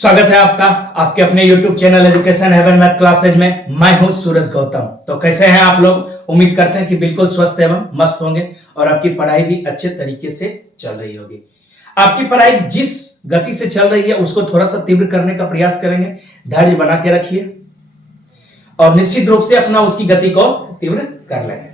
स्वागत है आपका आपके अपने YouTube channel education haven math classes में। मैं हूं सूरज गौतम। तो कैसे हैं आप लोग? उम्मीद करते हैं कि बिल्कुल स्वस्थ एवं मस्त होंगे और आपकी पढ़ाई भी अच्छे तरीके से चल रही होगी। आपकी पढ़ाई जिस गति से चल रही है उसको थोड़ा सा तीव्र करने का प्रयास करेंगे। धैर्य बना के रखिए और निश्चित रूप से अपना उसकी गति को तीव्र कर लेंगे।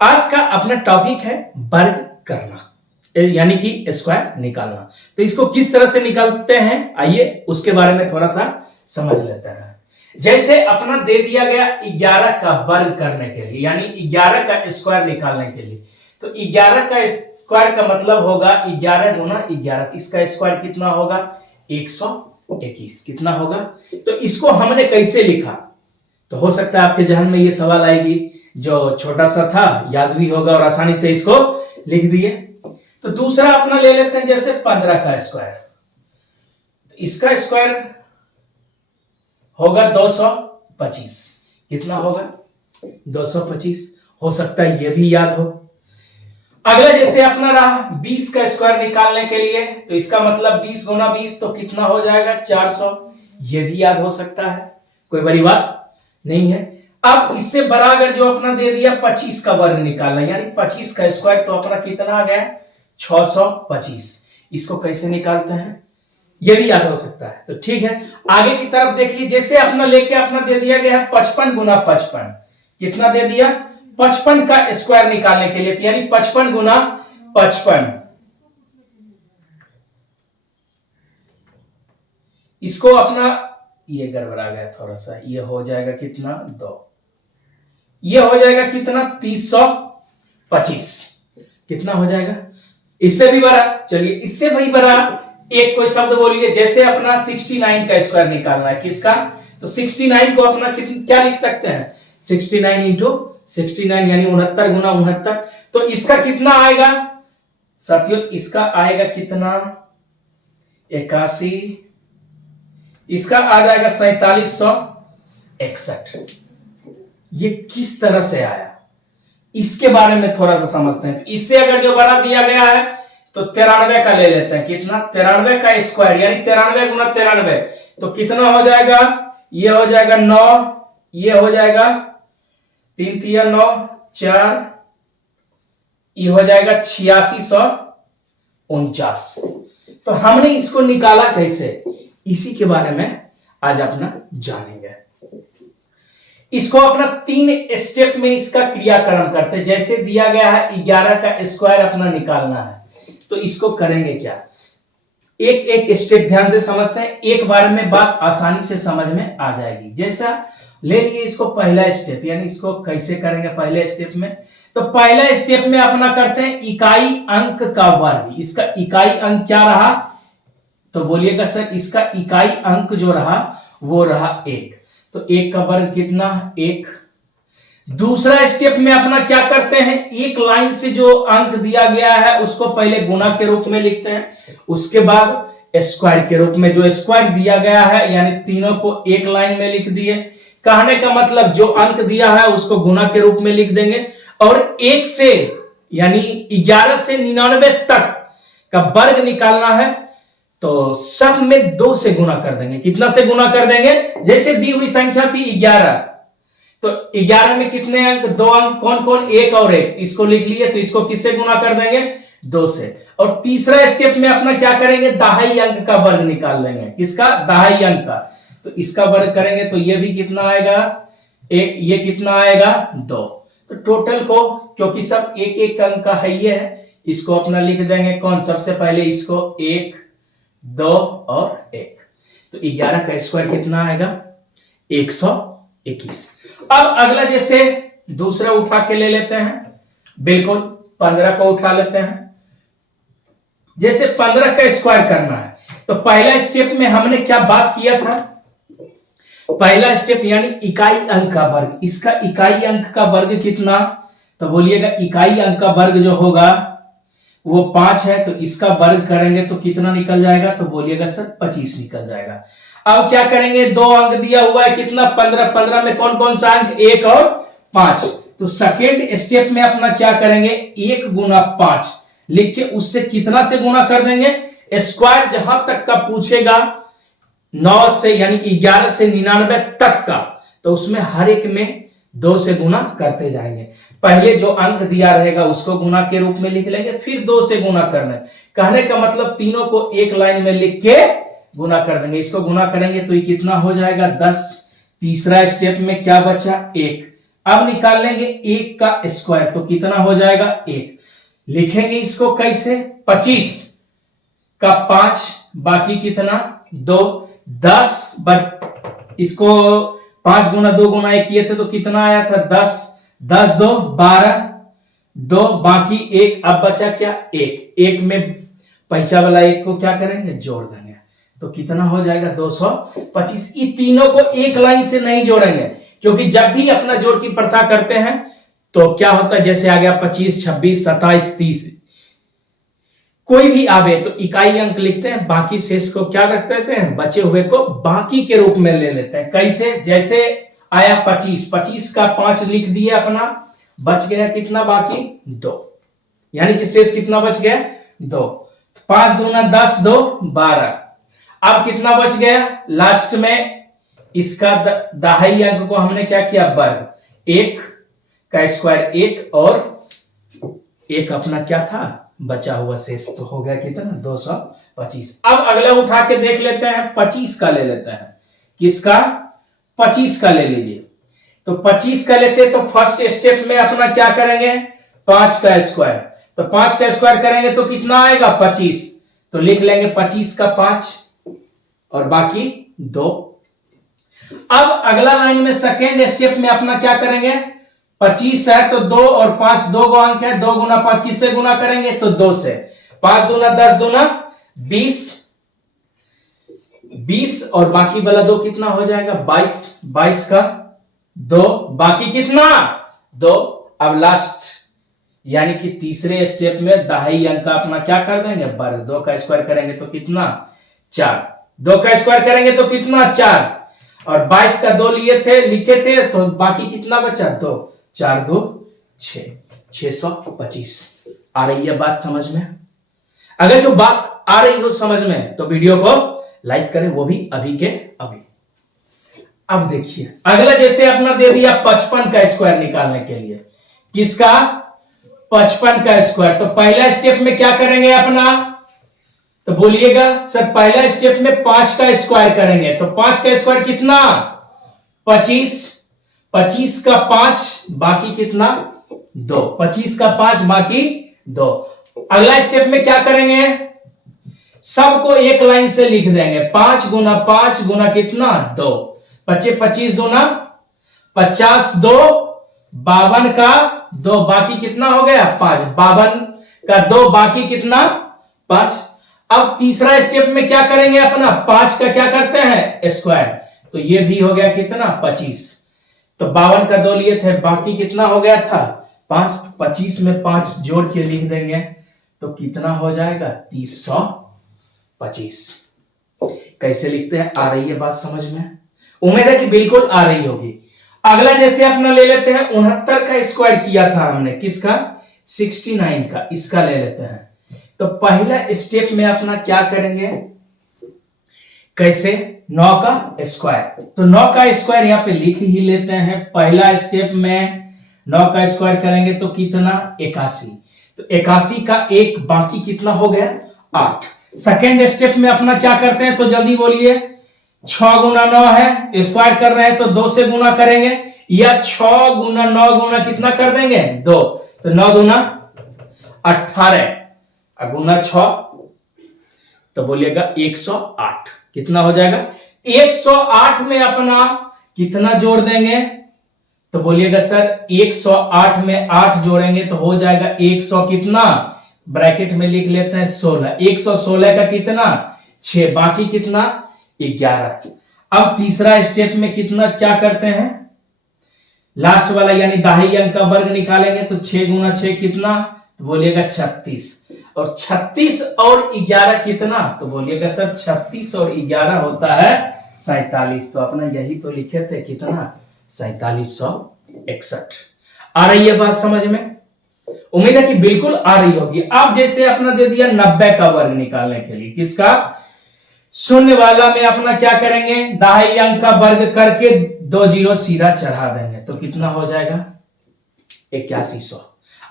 आज का अपना टॉपिक है वर्ग करना, यानी कि स्क्वायर निकालना। तो इसको किस तरह से निकालते हैं, आइए उसके बारे में थोड़ा सा समझ लेते हैं। जैसे अपना दे दिया गया 11 का वर्ग करने के लिए, यानी 11 का स्क्वायर निकालने के लिए, तो 11 का स्क्वायर का मतलब होगा 11 गुना 11। इसका स्क्वायर कितना होगा? 121। कितना होगा? तो इसको हमने कैसे लिखा? तो हो सकता है आपके जहन में ये सवाल आएगी, जो छोटा सा था याद भी होगा और आसानी से इसको लिख दिए। तो दूसरा अपना ले लेते हैं, जैसे 15 का स्क्वायर। तो इसका स्क्वायर होगा 225। कितना होगा? 225। हो सकता है ये भी याद हो। अगला जैसे अपना रहा 20 का स्क्वायर निकालने के लिए, तो इसका मतलब 20 गुना 20 तो कितना हो जाएगा? 400। ये भी याद हो सकता है, कोई बड़ी बात नहीं है। अब इससे बड़ा अगर जो अपना दे दिया 25 का वर्ग निकालना, यानी 25 का स्क्वायर, तो अपना कितना आ गया? 625। इसको कैसे निकालते हैं ये भी याद हो सकता है। तो ठीक है, आगे की तरफ देखिए। जैसे अपना लेके अपना दे दिया गया है 55 गुना 55। कितना दे दिया? 55 का स्क्वायर निकालने के लिए, यानी 55 गुना 55। इसको अपना, ये गड़बड़ा गया थोड़ा सा, ये हो जाएगा कितना? 2। ये हो जाएगा कितना? 325। कितना हो जाएगा? इससे भी बड़ा, चलिए इससे भी बड़ा एक कोई शब्द बोलिए। जैसे अपना 69 का स्क्वायर निकालना है। किसका? तो 69 को अपना क्या लिख सकते हैं? 69 इंटू 69, यानी 69 गुना 69। तो इसका कितना आएगा साथियों? इसका आएगा कितना? 81। इसका आ जाएगा 4761। ये किस तरह से आया, इसके बारे में थोड़ा सा समझते हैं। इससे अगर जो बड़ा दिया गया है तो 93 का ले लेते हैं। कितना? 93 का स्क्वायर, यानी 93 गुना 93, तो कितना हो जाएगा? ये हो जाएगा 9, ये हो जाएगा 3 3 9 4, ये हो जाएगा 8649। तो हमने इसको निकाला कैसे, इसी के बारे में आज अपना जानेंगे। इसको अपना 3 स्टेप में इसका क्रियाक्रम करते हैं। जैसे दिया गया है 11 का स्क्वायर अपना निकालना है, तो इसको करेंगे क्या? एक एक स्टेप ध्यान से समझते हैं, एक बार में बात आसानी से समझ में आ जाएगी। जैसा ले लिए इसको पहला स्टेप, यानी इसको कैसे करेंगे पहले स्टेप में? तो पहला स्टेप में अपना करते हैं इकाई अंक का वर्ग। इसका इकाई अंक क्या रहा? तो बोलिएगा सर, इसका इकाई अंक जो रहा वो रहा 1। तो 1 का वर्ग कितना? 1। दूसरा स्टेप में अपना क्या करते हैं, एक लाइन से जो अंक दिया गया है उसको पहले गुना के रूप में लिखते हैं, उसके बाद स्क्वायर के रूप में। जो स्क्वायर दिया गया है, यानी तीनों को एक लाइन में लिख दिए। कहने का मतलब जो अंक दिया है उसको गुना के रूप में लिख देंगे, और 1 से यानी 11 से 99 तक का वर्ग निकालना है, तो सब में 2 से गुना कर देंगे। कितना से गुना कर देंगे? जैसे दी हुई संख्या थी 11, तो 11 में कितने अंक? 2 अंक। कौन कौन? 1 और 1। इसको लिख लिए, तो इसको किससे गुना कर देंगे? 2 से। और तीसरा स्टेप में अपना क्या करेंगे? दहाई अंक का वर्ग निकाल लेंगे। किसका? दहाई अंक का। तो इसका वर्ग करेंगे तो ये भी कितना आएगा? 1। ये कितना आएगा? 2। तो टोटल को, क्योंकि सब एक एक अंक का है, ये है, इसको अपना लिख देंगे। कौन? सबसे पहले इसको 1 2 और 1। तो 11 का स्क्वायर कितना आएगा? 121। अब अगला जैसे दूसरा उठा के ले लेते हैं, बिल्कुल 15 को उठा लेते हैं। जैसे 15 का स्क्वायर करना है, तो पहला स्टेप में हमने क्या बात किया था? पहला स्टेप यानी इकाई अंक का वर्ग। इसका इकाई अंक का वर्ग कितना? तो बोलिएगा इकाई अंक का वर्ग जो होगा वो 5 है, तो इसका वर्ग करेंगे तो कितना निकल जाएगा? तो बोलिएगा सर 25 निकल जाएगा। अब क्या करेंगे? 2 अंक दिया हुआ है, कितना? 15। 15 में कौन कौन सा अंक? 1 और 5। तो सेकेंड स्टेप में अपना क्या करेंगे? 1 गुना 5 लिख के उससे कितना से गुना कर देंगे? स्क्वायर जहां तक का पूछेगा 9 से यानी 11 से 99 तक का, तो उसमें हर एक में 2 से गुना करते जाएंगे। पहले जो अंक दिया रहेगा उसको गुना के रूप में लिख लेंगे, फिर 2 से गुना करना है। कहने का मतलब तीनों को एक लाइन में लिख के गुना कर देंगे। इसको गुना करेंगे तो ये कितना हो जाएगा 10। तीसरा स्टेप में क्या बचा 1। अब निकाल लेंगे 1 का स्क्वायर, तो कितना हो जाएगा 1। लिखेंगे इसको कैसे 25 का 5 बाकी कितना 2, 10 इसको 5 गुना 2 गुना 1 किए थे तो कितना आया था 10, 10 2 12, 2 बाकी 1। अब बचा क्या 1 में पैसा वाला 1 को क्या करेंगे जोड़ देंगे, तो कितना हो जाएगा 225। ये तीनों को एक लाइन से नहीं जोड़ेंगे, क्योंकि जब भी अपना जोड़ की प्रथा करते हैं तो क्या होता है, जैसे आ गया 25, 26, 27, 30, कोई भी आवे तो इकाई अंक लिखते हैं, बाकी शेष को क्या रख देते हैं, बचे हुए को बाकी के रूप में ले लेते हैं। कैसे, जैसे आया 25, 25 का 5 लिख दिया अपना, बच गया कितना बाकी 2, यानी कि शेष कितना बच गया 2। 5 दूना 10, 2 12। अब कितना बच गया लास्ट में, इसका दहाई अंक को हमने क्या किया वर्ग, 1 का स्क्वायर 1 और 1 अपना क्या था बचा हुआ शेष, तो हो गया कितना 225। अब अगला उठा के देख लेते हैं, 25 का ले लेते हैं। किसका 25 का ले लीजिए, तो 25 का लेते तो फर्स्ट स्टेप में अपना क्या करेंगे 5 का स्क्वायर, तो 5 का स्क्वायर करेंगे तो कितना आएगा 25, तो लिख लेंगे 25 का 5 और बाकी 2। अब अगला लाइन में सेकेंड स्टेप में अपना क्या करेंगे, 25 है तो 2 और 5 2 गो अंक है, 2 गुना 5 किससे गुना करेंगे तो 2 से। 5 दूना 10, दूना 20, 20 और बाकी वाला 2 कितना हो जाएगा 22, 22 का 2 बाकी कितना 2। अब लास्ट यानी कि तीसरे स्टेप में दहाई अंक का अपना क्या कर देंगे वर्ग, 2 का स्क्वायर करेंगे तो कितना 4, 2 का स्क्वायर करेंगे तो कितना 4 और 22 का 2 लिए थे लिखे थे, तो बाकी कितना बचा 2, 4 2 6, 625। आ रही है बात समझ में? अगर जो बात आ रही हो समझ में तो वीडियो को लाइक करें, वो भी अभी के अभी। अब देखिए अगला जैसे अपना दे दिया 55 का स्क्वायर निकालने के लिए, किसका 55 का स्क्वायर, तो पहला स्टेप में क्या करेंगे अपना, तो बोलिएगा सर पहला स्टेप में 5 का स्क्वायर करेंगे, तो 5 का स्क्वायर कितना 25, 25 का 5 बाकी कितना 2, 25 का 5 बाकी 2। अगला स्टेप में क्या करेंगे, सबको एक लाइन से लिख देंगे, 5 गुना 5 गुना कितना 2, 25 25 दूना 50, 2 52 का 2 बाकी कितना हो गया 5, 52 का 2 बाकी कितना 5। अब तीसरा स्टेप में क्या करेंगे अपना 5 का क्या करते हैं स्क्वायर, तो ये भी हो गया कितना 25, तो 52 का 2 लिए थे बाकी कितना हो गया था 5, 25 में 5 जोड़ के लिख देंगे तो कितना हो जाएगा 325। कैसे लिखते हैं, आ रही है बात समझ में? उम्मीद है कि बिल्कुल आ रही होगी। अगला जैसे अपना ले लेते हैं 69 का स्क्वायर किया था हमने, किसका 69 का, इसका ले लेते हैं। तो पहला स्टेप में अपना क्या करेंगे, कैसे 9 का स्क्वायर, तो 9 का स्क्वायर यहां पे लिख ही लेते हैं। पहला स्टेप में 9 का स्क्वायर करेंगे तो कितना 81, तो 81 का 1 बाकी कितना हो गया 8। सेकेंड स्टेप में अपना क्या करते हैं, तो जल्दी बोलिए, 6 गुना 9 है तो स्क्वायर कर रहे हैं तो 2 से गुना करेंगे, या 6 गुना 9 गुना कितना कर देंगे 2, तो 9 दूना 18 गुना 6 तो बोलिएगा 108, कितना हो जाएगा 108 में अपना कितना जोड़ देंगे, तो बोलिएगा सर 108 में 8 जोड़ेंगे तो हो जाएगा 100 कितना, ब्रैकेट में लिख लेते हैं 16, 116 का कितना 6 बाकी कितना 11। अब तीसरा स्टेप में कितना क्या करते हैं, लास्ट वाला यानी दहाई अंक का वर्ग निकालेंगे तो 6 गुना 6 कितना, तो बोलिएगा 36, और 36 और 11 कितना, तो बोलिएगा सर 36 और 11 होता है 47, तो अपना यही तो लिखे थे कितना 4761। आ रही है बात समझ में? उम्मीद है कि बिल्कुल आ रही होगी। अब जैसे अपना दे दिया 90 का वर्ग निकालने के लिए, किसका शून्य वाला में अपना क्या करेंगे, दहाई अंक का वर्ग करके 2 जीरो सीधा चढ़ा देंगे तो कितना हो जाएगा 8100।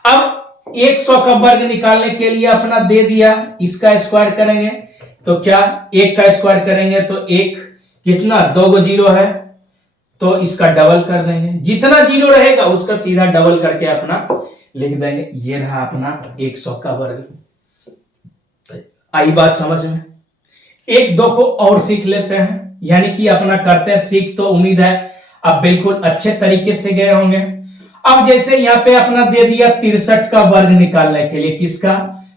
अब 100 का वर्ग निकालने के लिए अपना दे दिया, इसका स्क्वायर करेंगे तो क्या 1 का स्क्वायर करेंगे तो 1 कितना 2 गो जीरो है तो इसका डबल कर देंगे, जितना जीरो रहेगा उसका सीधा डबल करके अपना लिख देंगे। ये रहा अपना 100 का वर्ग। आई बात समझ में। 1 2 को और सीख लेते हैं, यानी कि अपना करते हैं सीख, तो उम्मीद है आप बिल्कुल अच्छे तरीके से गए होंगे। अब जैसे यहाँ पे अपना दे दिया 63 का वर्ग निकालने के लिए, किसका,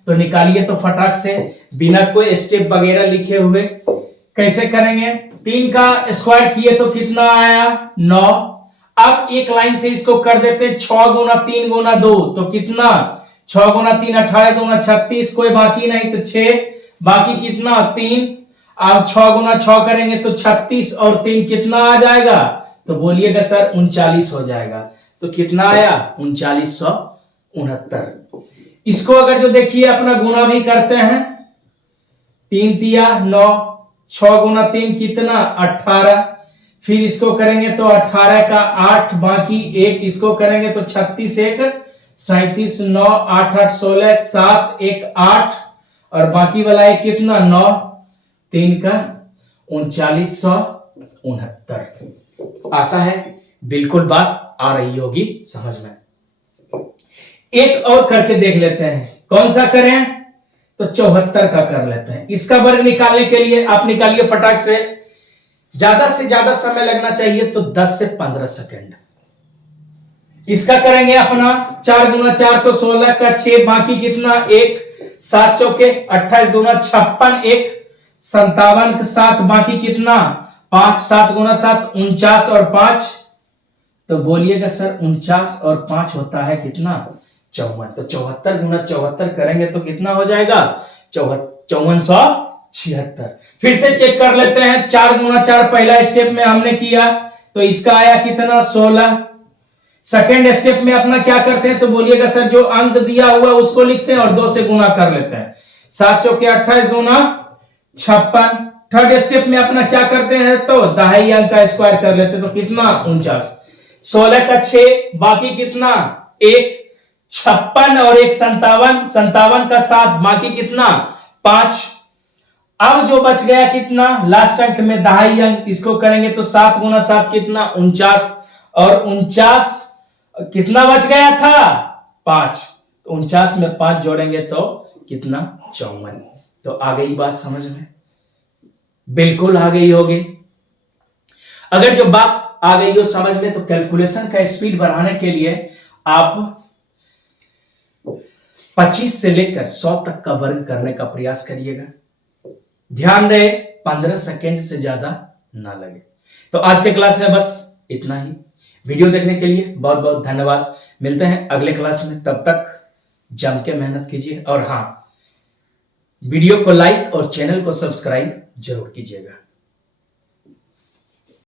तो निकालिए तो फटाक से बिना कोई स्टेप वगैरह लिखे हुए। कैसे करेंगे, 3 का स्क्वायर किए तो कितना आया 9। अब एक लाइन से इसको कर देते 6 गुना 3 गुना 2 तो कितना 6 गुना 3 18 दूना 36, कोई बाकी नहीं तो 6, बाकी कितना 3। अब 6 गुना 6 करेंगे तो 36 और 3 कितना आ जाएगा, तो बोलिएगा सर 39 हो जाएगा। तो कितना आया 3969। इसको अगर जो देखिए अपना गुना भी करते हैं, 3 तिया 9, 6 गुना 3 कितना 18, फिर इसको करेंगे तो 18 का 8 बाकी 1, इसको करेंगे तो 36 1 37 9 8 8 16 7 1 8 और बाकी वाला है कितना 9 3 का 3969। आशा है बिल्कुल बात आ रही होगी समझ में। एक और करके देख लेते हैं, कौन सा करें, तो 74 का कर लेते हैं। इसका वर्ग निकालने के लिए आप निकालिए फटाक से ज्यादा समय लगना चाहिए तो 10 से 15 सेकंड। इसका करेंगे अपना 4 गुना 4 तो 16 का 6 बाकी कितना 1 7 चौके 28 दूना 56 1 57 का 7 बाकी कितना 5 7 गुना 7 49 और 5, तो बोलिएगा सर 49 और 5 होता है कितना 54। तो 74 गुना 74 करेंगे तो कितना हो जाएगा 5476। फिर से चेक कर लेते हैं, 4 गुना 4 पहला स्टेप में हमने किया तो इसका आया कितना 16। सेकेंड स्टेप में अपना क्या करते हैं, तो बोलिएगा सर जो अंक दिया हुआ उसको लिखते हैं और 2 से गुना कर लेते हैं, 7 चौके 28 दूना 56। थर्ड स्टेप में अपना क्या करते हैं, तो दहाई अंक का स्क्वायर कर लेते हैं तो कितना 49, 16 का 6 बाकी कितना 1 56 और 1 57, 57 का 7 बाकी कितना 5। अब जो बच गया कितना लास्ट अंक में दहाई अंक, इसको करेंगे तो 7 गुना 7 कितना 49 और 49 कितना बच गया था 5, तो 49 में 5 जोड़ेंगे तो कितना 54। तो आ गई बात समझ में, बिल्कुल आ गई होगी। अगर जो बात आ गई हो समझ में, तो कैलकुलेशन का स्पीड बढ़ाने के लिए आप 25 से लेकर 100 तक का वर्ग करने का प्रयास करिएगा। ध्यान रहे 15 सेकेंड से ज्यादा ना लगे। तो आज के क्लास में बस इतना ही। वीडियो देखने के लिए बहुत बहुत धन्यवाद। मिलते हैं अगले क्लास में, तब तक जम के मेहनत कीजिए और हाँ, वीडियो को लाइक और चैनल को सब्सक्राइब जरूर कीजिएगा।